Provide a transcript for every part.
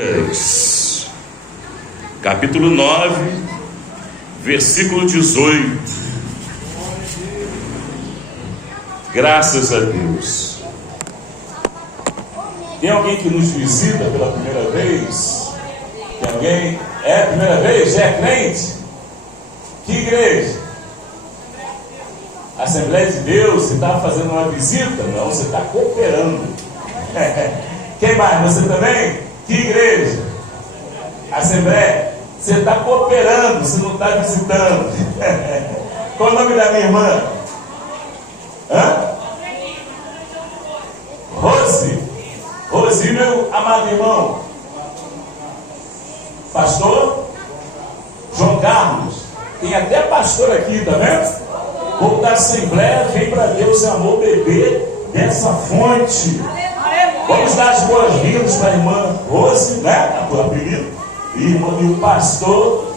Lucas, capítulo 9, versículo 18. Graças a Deus. Tem alguém que nos visita pela primeira vez? Tem alguém? É a primeira vez? Já é crente? Que igreja? Assembleia de Deus. Você está fazendo uma visita? Não, você está cooperando. Quem mais? Você também? Que igreja? Assembleia. Você está cooperando, você não está visitando. Qual o nome da minha irmã? Hã? Rose, meu amado irmão. Pastor João Carlos. Tem até pastor aqui, tá vendo? O povo da Assembleia vem para Deus e amor beber dessa fonte. Vamos dar as boas-vindas para a irmã Rose, né? A apelido. E o pastor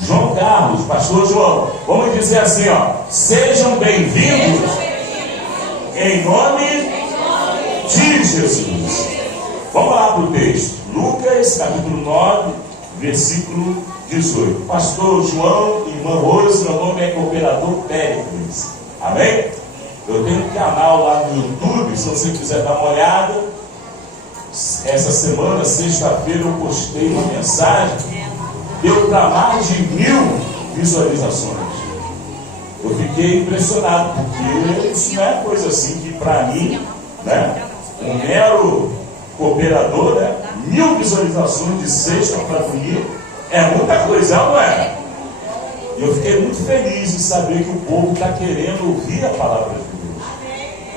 João Carlos. Pastor João. Vamos dizer assim, ó. Sejam bem-vindos em nome de Jesus. Vamos lá para o texto. Lucas, capítulo 9, versículo 18. Pastor João, irmã Rose, meu nome é Cooperador Péricles. Amém? Eu tenho um canal lá no YouTube, se você quiser dar uma olhada. Essa semana, sexta-feira, eu postei uma mensagem. Deu para mais de 1000 visualizações. Eu fiquei impressionado, porque isso não é coisa assim que para mim, né, um mero cooperador, né, 1000 visualizações de sexta para domingo é muita coisa, não é? E eu fiquei muito feliz em saber que o povo está querendo ouvir a palavra de Deus.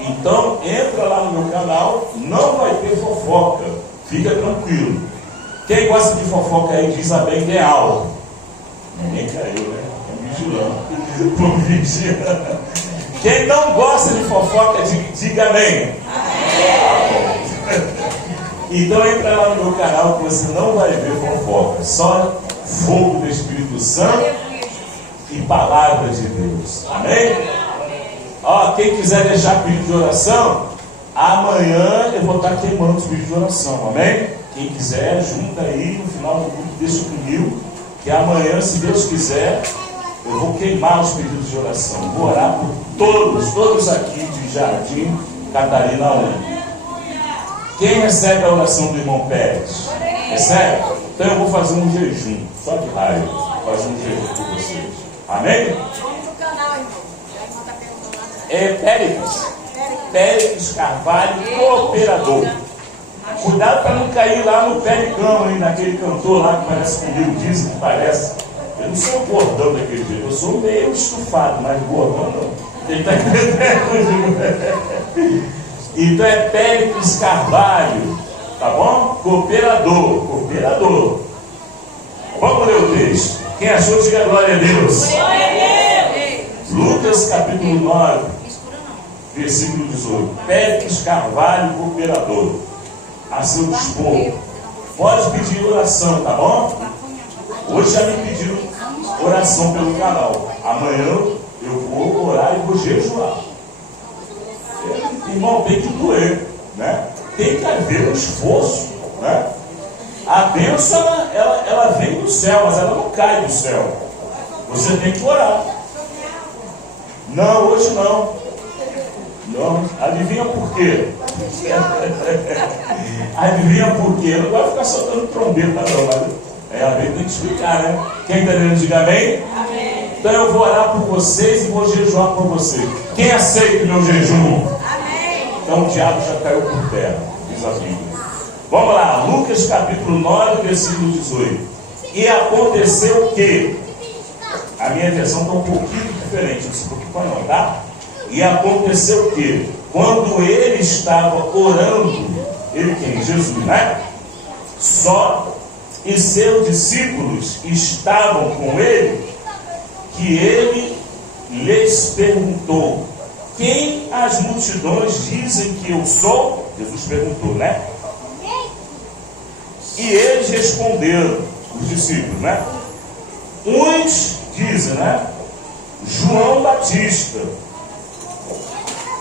Então, entra lá no meu canal, não vai ter fofoca, fica tranquilo. Quem gosta de fofoca aí diz amém, dê aula. Ninguém caiu, né? Estou vigiando. Quem não gosta de fofoca, diga amém. Então entra lá no meu canal que você não vai ver fofoca, só fogo do Espírito Santo e palavra de Deus. Amém? Ó, quem quiser deixar pedido de oração, amanhã eu vou estar queimando os pedidos de oração. Amém? Quem quiser, junta aí no final do culto, deixa comigo, que amanhã, se Deus quiser, eu vou queimar os pedidos de oração. Vou orar por todos aqui de Jardim Catarina 1. Quem recebe a oração do irmão Pérez? Recebe? Então eu vou fazer um jejum, só de raiva, fazer um jejum por vocês. Amém? É Pérez Carvalho, cooperador. Cuidado para não cair lá no pé de cama, hein, naquele cantor lá que parece comigo, dizem que parece. Eu não sou gordão daquele jeito, eu sou meio estufado, mas gordão não. Ele está Então é Pérez Carvalho, tá bom? Cooperador. Vamos ler o texto. Quem achou, diga glória a Deus. Lucas capítulo 9, versículo 18. Pérez Carvalho, cooperador. A seu dispor. Pode pedir oração, tá bom? Hoje já me pediram oração pelo canal. Amanhã eu vou orar e vou jejuar. Irmão, tem que doer, né? Tem que haver um esforço, né? A bênção, ela vem do céu, mas ela não cai do céu. Você tem que orar. Não, hoje não. Não, adivinha por quê? Adivinha por quê? Não vai ficar soltando trombeta não, mas a Bíblia tem que explicar, né? Quem está dizendo, diga amém? Amém. Então eu vou orar por vocês e vou jejuar por vocês. Quem aceita o meu jejum? Amém. Então o diabo já caiu por terra, diz a Bíblia. Vamos lá, Lucas capítulo 9, versículo 18. E aconteceu que, a minha versão está um pouquinho diferente, não se preocupa não, tá? E aconteceu que, quando ele estava orando, ele quem? Jesus, né? Só, e seus discípulos estavam com ele, que ele lhes perguntou: quem as multidões dizem que eu sou? Jesus perguntou, né? E eles responderam, os discípulos, né? Uns dizem, né? João Batista,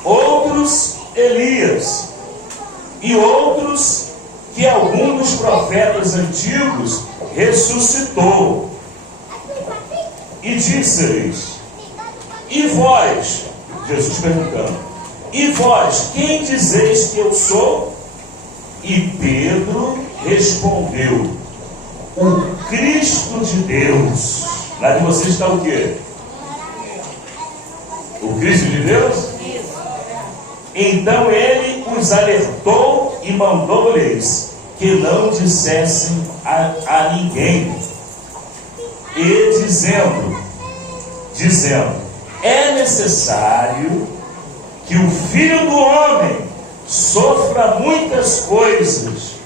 outros Elias, e outros que algum dos profetas antigos ressuscitou. E disse-lhes: e vós, Jesus perguntando, e vós, quem dizeis que eu sou? E Pedro respondeu: o Cristo de Deus. Lá de vocês está o quê? O Cristo de Deus? Então ele os alertou e mandou-lhes que não dissessem a ninguém. E dizendo, é necessário que o Filho do Homem sofra muitas coisas,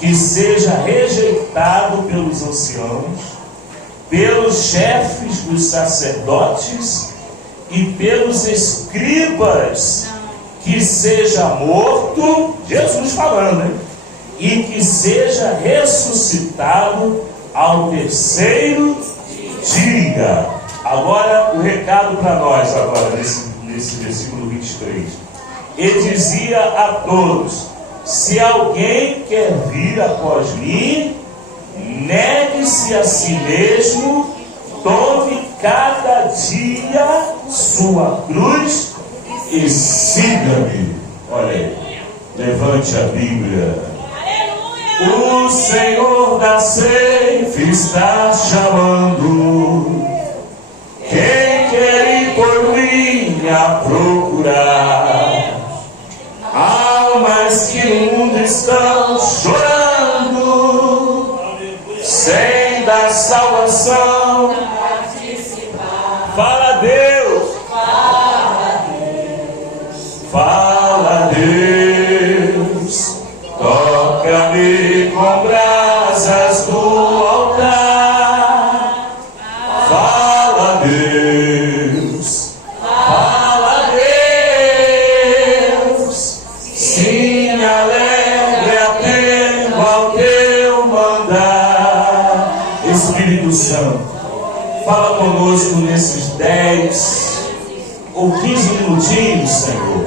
que seja rejeitado pelos anciãos, pelos chefes dos sacerdotes e pelos escribas, que seja morto, Jesus falando, hein? E que seja ressuscitado ao terceiro dia. Agora o recado para nós agora nesse versículo 23. Ele dizia a todos: se alguém quer vir após mim, negue-se a si mesmo, tome cada dia sua cruz e siga-me. Olha aí, levante a Bíblia. O Senhor da ceifa está chamando. Quem quer ir por mim a procurar? Almas que no mundo estão chorando, sem da salvação. Fala a Deus. Fala a Deus. Toca-me com brasas do altar. Fala a Deus. Fala a Deus. Sim, alegre atento ao teu mandar. Espírito Santo, fala conosco nesses 10 ou 15 minutinhos, Senhor.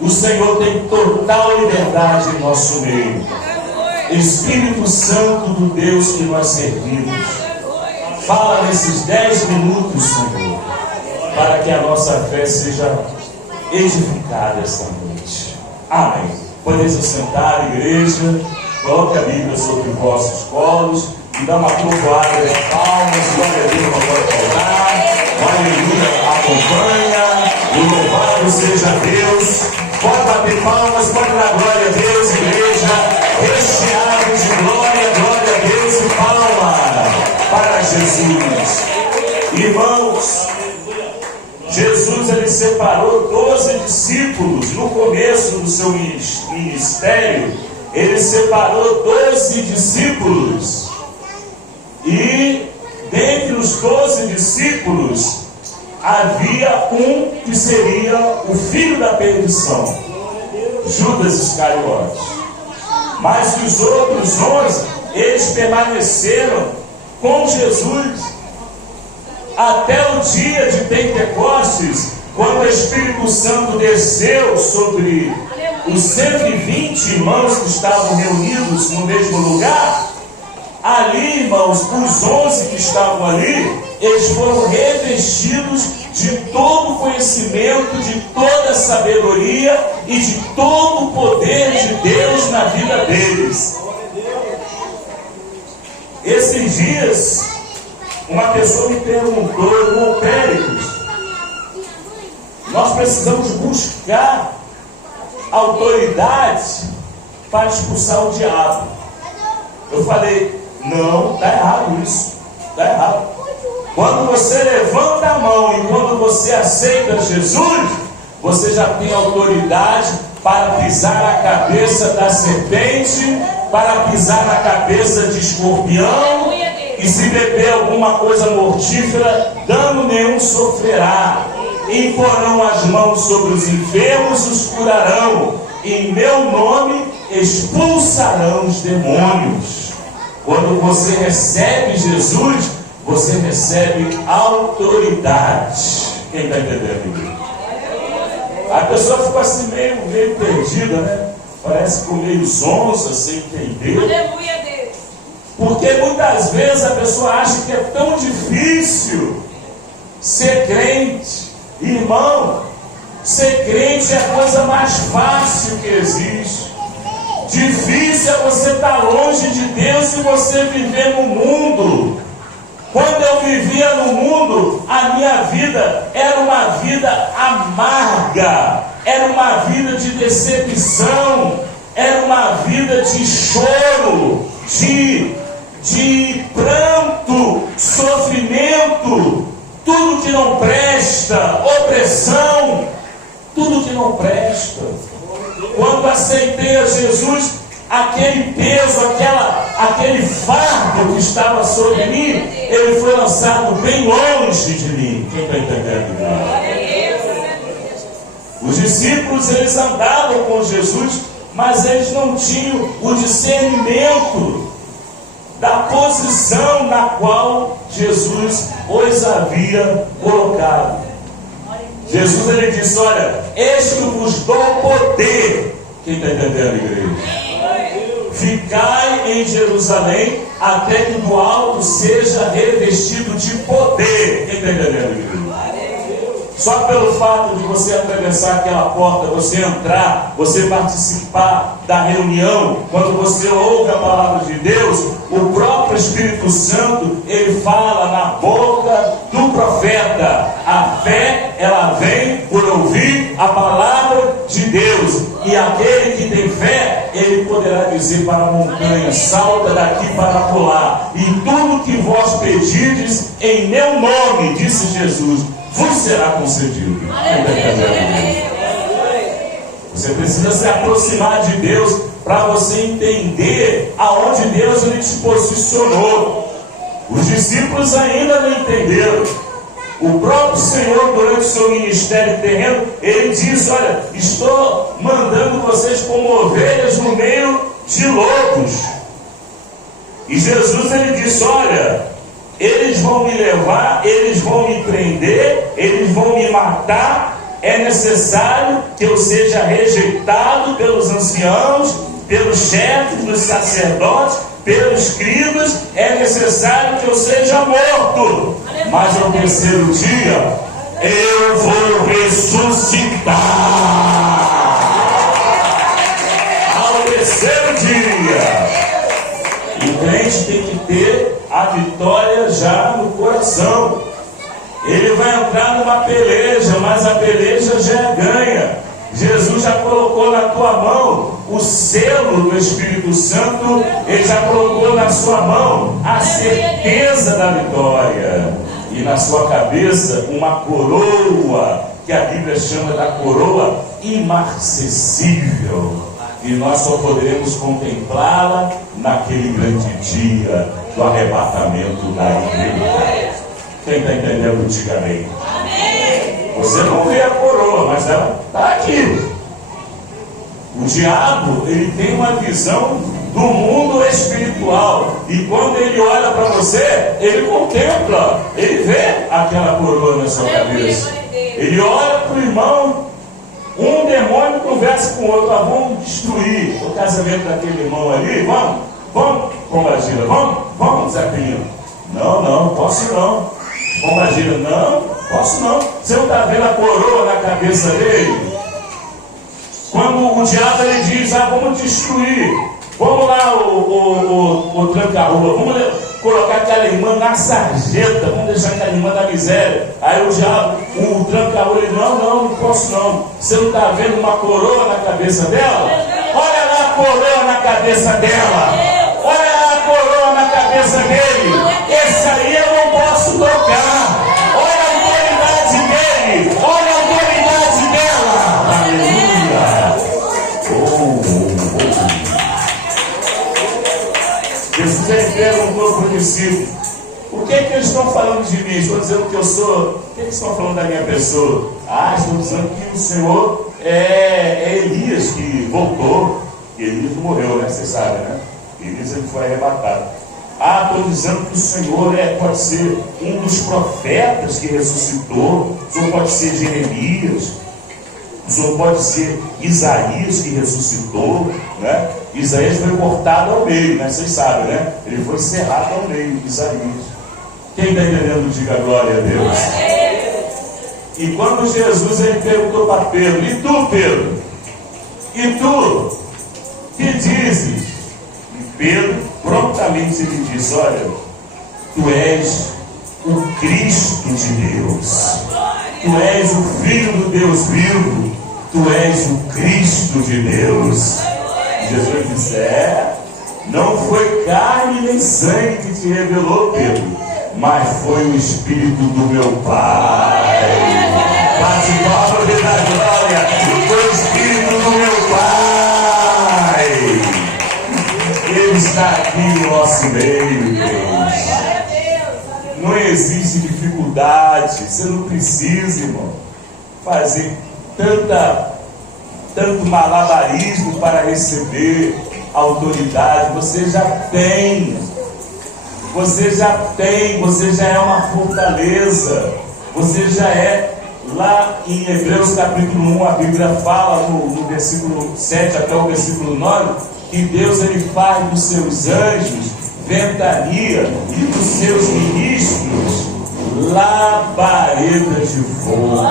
O Senhor tem total liberdade em nosso meio. Espírito Santo do Deus que nós servimos, fala nesses 10 minutos, Senhor, para que a nossa fé seja edificada esta noite. Amém. Podeis assentar, igreja. Coloque a Bíblia sobre os vossos colos e dá uma trovoada de palmas. Glória a Deus, não pode faltar. Aleluia, acompanha. O louvado seja Deus. Pode bater palmas, pode dar glória a Deus, igreja, recheado de glória, glória a Deus e palma para Jesus. Irmãos, Jesus ele separou 12 discípulos no começo do seu ministério. Ele separou 12 discípulos e dentre os 12 discípulos havia um que seria o filho da perdição, Judas Iscariote. Mas os outros 11, eles permaneceram com Jesus até o dia de Pentecostes, quando o Espírito Santo desceu sobre os 120 irmãos que estavam reunidos no mesmo lugar. Ali, irmãos, os 11 que estavam ali, eles foram revestidos de todo o conhecimento, de toda a sabedoria e de todo o poder de Deus na vida deles. Esses dias, uma pessoa me perguntou: irmão Péricles, nós precisamos buscar autoridade para expulsar o diabo. Eu falei: não, está errado isso, está errado. Quando você levanta a mão e quando você aceita Jesus, você já tem autoridade para pisar a cabeça da serpente, para pisar na cabeça de escorpião, e se beber alguma coisa mortífera, dano nenhum sofrerá. Imporão as mãos sobre os enfermos, os curarão, e em meu nome expulsarão os demônios. Quando você recebe Jesus, você recebe autoridade. Quem está entendendo? A pessoa ficou assim meio perdida, né? parece com meio zonza, sem entender. Aleluia, Deus. Porque muitas vezes a pessoa acha que é tão difícil ser crente. Irmão, ser crente é a coisa mais fácil que existe. Difícil é você estar longe de Deus e você viver no mundo. Quando eu vivia no mundo, a minha vida era uma vida amarga, era uma vida de decepção, era uma vida de choro, de pranto, sofrimento, tudo que não presta, opressão, tudo que não presta. Quando aceitei a Jesus, aquele peso, aquele fardo que estava sobre mim, ele foi lançado bem longe de mim. Quem está entendendo? Os discípulos, eles andavam com Jesus, mas eles não tinham o discernimento da posição na qual Jesus os havia colocado. Jesus, ele disse: olha, eis que vos dou poder. Quem está entendendo, igreja? Ficai em Jerusalém até que do alto seja revestido de poder. Quem está entendendo, igreja? Só pelo fato de você atravessar aquela porta, você entrar, você participar da reunião, quando você ouve a palavra de Deus, o próprio Espírito Santo, ele fala na boca do profeta. A fé, ela vem por ouvir a palavra de Deus. E aquele que tem fé, ele poderá dizer para a montanha: salta daqui para pular. E tudo que vós pedirdes em meu nome, disse Jesus, vos será concedido. Você precisa se aproximar de Deus para você entender aonde Deus ele te posicionou. Os discípulos ainda não entenderam. O próprio Senhor, durante o seu ministério terreno, ele disse: olha, estou mandando vocês como ovelhas no meio de lobos. E Jesus, ele disse: olha, eles vão me levar, eles vão me prender, eles vão me matar. É necessário que eu seja rejeitado pelos anciãos, pelos chefes dos sacerdotes, pelos escribas. É necessário que eu seja morto. Mas ao terceiro dia eu vou ressuscitar. Ao terceiro dia. O crente tem que ter a vitória já no coração. Ele vai entrar numa peleja, mas a peleja já é ganha. Jesus já colocou na tua mão o selo do Espírito Santo. Ele já colocou na sua mão a certeza da vitória. E na sua cabeça uma coroa, que a Bíblia chama da coroa imarcessível. E nós só poderemos contemplá-la naquele grande dia do arrebatamento da igreja. Quem está entendendo, diga amém. Você não vê a coroa, mas ela está aqui. O diabo, ele tem uma visão do mundo espiritual. E quando ele olha para você, ele contempla, ele vê aquela coroa na sua cabeça. Ele olha para o irmão, um demônio conversa com o outro: ah, vamos destruir o casamento daquele irmão ali, vamos, Pombagira, vamos, Zé Pinho. Não, posso não. Pombagira, não, posso não. Você não está vendo a coroa na cabeça dele? Quando o diabo ele diz: ah, vamos destruir, vamos lá o tranca-rua, vamos colocar aquela irmã na sarjeta, vamos deixar aquela irmã da miséria. Aí o diabo, o tranca-rua, ele: não posso não. Você não está vendo uma coroa na cabeça dela? Olha lá a coroa na cabeça dela. Olha lá a coroa na cabeça dele. Esse aí eu não posso tocar. Olha a autoridade dele. Olha a autoridade dela. Aleluia. Jesus perguntou para o discípulo: o que eles estão falando de mim? Estão dizendo que eu sou. O que eles estão falando da minha pessoa? Ah, estão dizendo que o Senhor é Elias que voltou. Elias não morreu, né? Vocês sabem, né? Elias ele foi arrebatado. Ah, estou dizendo que o Senhor pode ser um dos profetas que ressuscitou. O Senhor pode ser Jeremias. O O senhor pode ser Isaías que ressuscitou, né? Isaías foi cortado ao meio, né? Vocês sabem, né? Ele foi cerrado ao meio, Isaías. Quem está entendendo, diga glória a Deus. E quando Jesus ele perguntou para Pedro: e tu, Pedro? E tu? Que dizes? E Pedro prontamente lhe disse: olha, tu és o Cristo de Deus, tu és o Filho do Deus vivo, tu és o Cristo de Deus. Jesus disse: não foi carne nem sangue que te revelou, Pedro, mas foi o Espírito do meu Pai. Bate palma de da glória. Foi o Espírito do meu Pai. Ele está aqui no nosso meio, Deus. Não existe dificuldade. Você não precisa, irmão, fazer tanto malabarismo para receber autoridade. Você já tem. Você já é uma fortaleza. Você já é. Lá em Hebreus capítulo 1, a Bíblia fala no versículo 7 até o versículo 9, que Deus ele faz dos seus anjos ventania e dos seus ministros labaredas de fogo.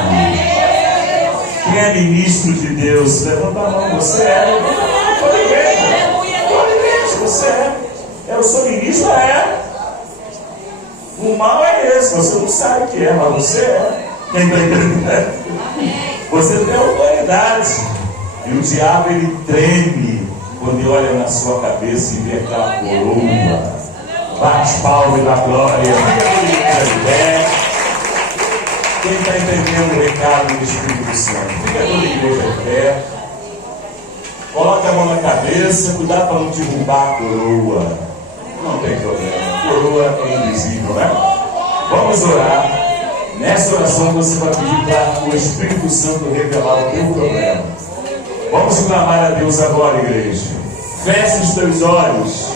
Quem é ministro de Deus? Levanta a mão. Você é. Você é. Eu sou ministro? O mal é esse. Você não sabe o que é, mas você é. Quem está entendendo? Você tem autoridade. E o diabo ele treme quando ele olha na sua cabeça e vê aquela coroa. Bate palma e dá glória. Quem está entendendo o recado do Espírito Santo? Fica toda a igreja de pé. Coloca a mão na cabeça. Cuidado para não derrubar a coroa. Não tem problema. Coroa é invisível, né? Vamos orar. Nessa oração você vai pedir para o Espírito Santo revelar o teu problema. Vamos clamar a Deus agora, igreja. Feche os teus olhos.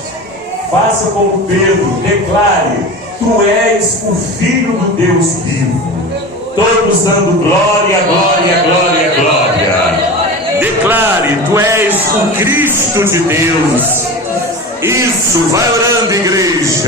Faça como Pedro. Declare: tu és o Filho do Deus vivo. Todos dando glória, glória, glória, glória. Declare: tu és o Cristo de Deus. Isso, vai orando, igreja.